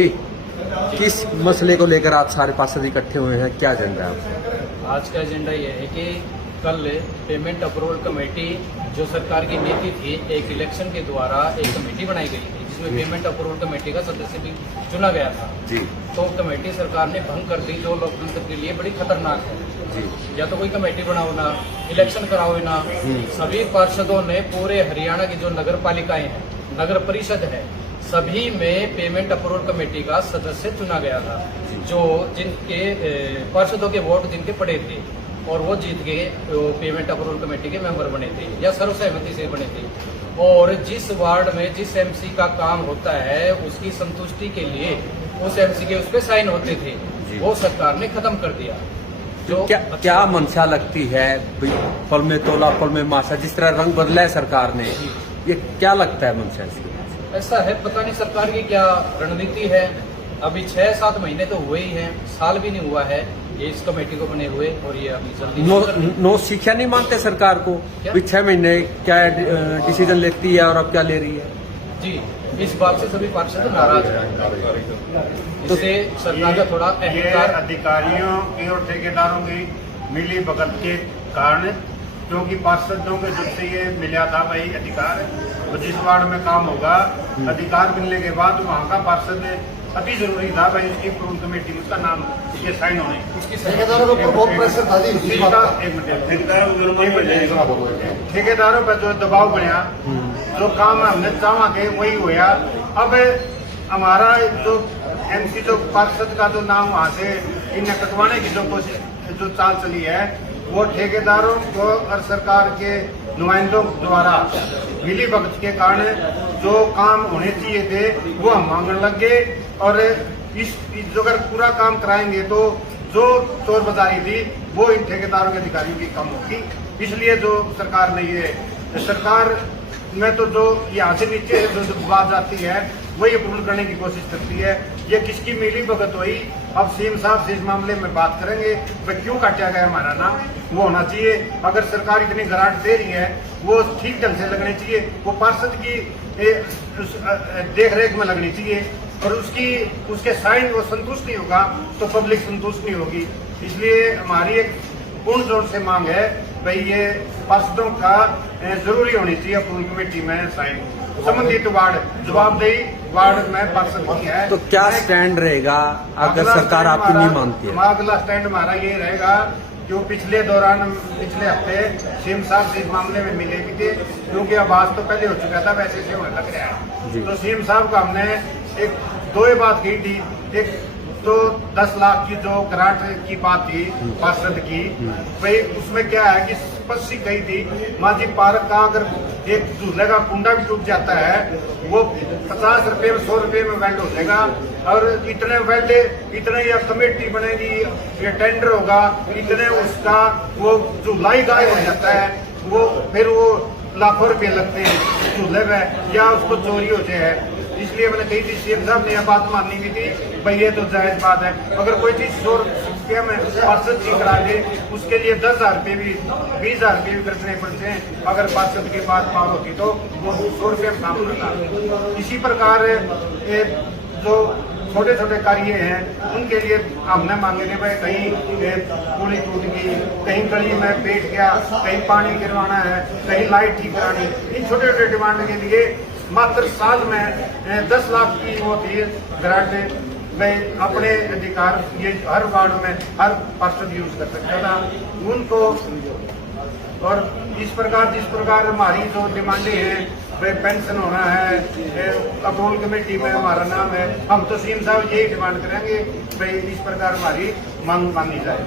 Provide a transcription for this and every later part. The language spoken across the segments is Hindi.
जी, किस मसले को लेकर आज सारे पार्षद इकट्ठे हुए हैं, क्या एजेंडा है आपका? आज का एजेंडा ये है कि कल पेमेंट अप्रूवल कमेटी जो सरकार की नीति थी, एक इलेक्शन के द्वारा एक कमेटी बनाई गई थी जिसमें पेमेंट अप्रूवल कमेटी का सदस्य भी चुना गया था जी। तो कमेटी सरकार ने भंग कर दी, जो लोकतंत्र के लिए बड़ी खतरनाक है जी। या तो कोई कमेटी बनाओ ना, इलेक्शन कराओ ना। सभी पार्षदों ने पूरे हरियाणा की जो नगर पालिकाएं हैं, नगर परिषद है, सभी में पेमेंट अप्रूवल कमेटी का सदस्य चुना गया था, जो जिनके पार्षदों के वोट जिनके पड़े थे और वो जीत के पेमेंट अप्रूवल कमेटी के मेंबर बने थे या सर्वसहमति से बने थे। और जिस वार्ड में जिस एमसी का काम होता है उसकी संतुष्टि के लिए उस एमसी के उस पर साइन होते थे, वो सरकार ने खत्म कर दिया। जो क्या मंशा लगती है, पल में तोला पल में माशा, जिस तरह रंग बदला है सरकार ने, ये क्या लगता है मंशा इसकी? ऐसा है, पता नहीं सरकार की क्या रणनीति है। अभी 6-7 महीने तो हुए ही हैं, साल भी नहीं हुआ है ये इस कमेटी को बने हुए, और ये अभी जल्दी नो शिक्षा नहीं मानते सरकार को? 6 महीने क्या डिसीजन लेती है और अब क्या ले रही है? जी, इस बात से सभी पार्षद नाराज हैं। इससे सरकार का थोड़ा अहंकार, अधिकारियों की और ठेकेदारों की मिली भगत के कारण, क्योंकि पार्षदों के जब से ये मिला था भाई अधिकार, तो जिस वार्ड में काम होगा अधिकार मिलने के बाद वहाँ का पार्षद अति जरूरी था भाई उसकी अप्रूवल कमेटी उसका नाम उसके साइन होने, ठेकेदारों को बहुत प्रेशर था जी। ठेकेदारों पर जो दबाव बना, जो काम हमने चाहा के वही हुआ। अब हमारा जो एमसी जो पार्षद का जो नाम वहाँ से इन्हें कटवाने की जो कोशिश जो चाल चली है, वो ठेकेदारों को और सरकार के नुमाइंदों द्वारा मिली भगत के कारण जो काम होने चाहिए थे वो हम मांगने लग गए। और इस जो अगर पूरा काम कराएंगे तो जो चोर बाजारी थी वो इन ठेकेदारों के अधिकारियों की कम होगी। इसलिए जो सरकार ने ये सरकार में तो जो यहाँ से नीचे जो बात आती है वही अप्रूवल करने की कोशिश करती है। ये किसकी मिली भगत हुई, अब सीएम साहब से इस मामले में बात करेंगे, वह क्यों काटा गया हमारा नाम, वो होना चाहिए। अगर सरकार इतनी गारंट दे रही है वो ठीक ढंग से लगनी चाहिए, वो पार्षद की देख रेख में लगनी चाहिए, और उसके साइन वो संतुष्ट नहीं होगा तो पब्लिक संतुष्ट नहीं होगी। इसलिए हमारी एक पूर्ण जोर से मांग है भाई ये पार्षदों का जरूरी होनी चाहिए अप्रूवल कमेटी में साइन। संबंधित वार्ड जवाबदेही वार्ड में पार्षद की है। तो क्या स्टैंड रहेगा अगर सरकार आपकी नहीं मानती है? अगला स्टैंड हमारा ये रहेगा जो पिछले हफ्ते सीएम साहब से इस मामले में मिले भी थे, क्योंकि आवाज तो पहले हो चुका था, वैसे से होने लग रहा है। तो सीएम साहब का हमने एक दो ही बात की थी। एक तो 10 लाख की जो ग्रांट की बात थी पार्षद की, भाई उसमें क्या है कि स्पष्ट कही थी माझी पार्क का अगर एक झूले का कुंडा भी टूट जाता है वो 50 रुपए में 100 रुपए में वेल्ड हो जाएगा, और इतने वेल्ड इतने या कमेटी बनेगी या टेंडर होगा, इतने उसका वो झूला ही गायब हो जाता है, वो फिर वो लाखों रुपए लगते हैं झूले में या उसको चोरी होते हैं। इसलिए मैंने कही थी, सीएम साहब ने यह बात माननी भी थी भाई ये तो जायज बात है। अगर कोई चीज 100 रुपये में पार्षद की करा दे उसके लिए 10,000 रुपये भी 20,000 रुपये भी खर्चने पड़ते हैं। अगर पार्षद की बात पार होती तो वो 100 रुपये में काम करता। इसी प्रकार जो छोटे छोटे कार्य हैं उनके लिए हमने मांगे थे भाई कहीं पुली टूट गई, कहीं गली में बैठ गया, कहीं पानी गिरवाना है, कहीं लाइट ठीक करानी, इन छोटे छोटे डिमांड के लिए मात्र साल में 10 लाख की वो थी ग्रांट में अपने अधिकार ये हर वार्ड में हर पार्षद यूज कर सकता था उनको। और इस प्रकार जिस प्रकार हमारी जो डिमांडें हैं भाई पेंशन होना है, अप्रूवल कमेटी में हमारा नाम है, हम तो सीएम साहब यही डिमांड करेंगे भाई इस प्रकार हमारी मांग मानी जाए।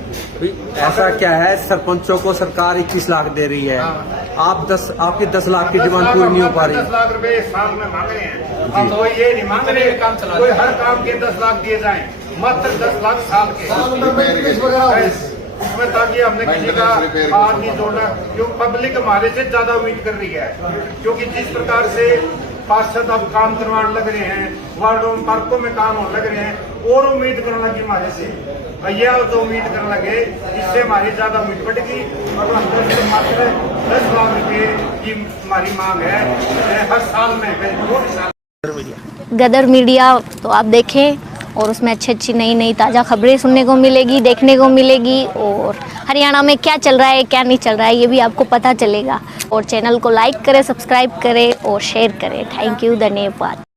ऐसा क्या है, सरपंचों को सरकार 21 लाख दे रही है, आपकी 10 लाख की डिमांड पूरी नहीं हो पा रही। 10 लाख रुपए साल में मांग रहे हैं, हम तो ये नहीं मांग रहे कोई हर काम के 10 लाख दिए जाएं, मात्र 10 लाख साल के उसमें, ताकि हमने किसी का हाथ नहीं जोड़ना। क्यों पब्लिक हमारे से ज्यादा उम्मीद कर रही है, क्योंकि जिस प्रकार से पार्षद अब काम करवाने लग रहे हैं, वार्डों पार्कों में काम होने लग रहे हैं, और उम्मीद करने लगी हमारे से, भैया तो उम्मीद करने लगे, इससे हमारी ज्यादा उम्मीद बढ़ेगी। और मात्र 10 लाख रुपए की हमारी मांग है हर साल में, 2 साल। गदर मीडिया तो आप देखें, और उसमें अच्छी नई नई ताज़ा खबरें सुनने को मिलेगी, देखने को मिलेगी, और हरियाणा में क्या चल रहा है क्या नहीं चल रहा है ये भी आपको पता चलेगा। और चैनल को लाइक करें, सब्सक्राइब करें और शेयर करें। थैंक यू, धन्यवाद।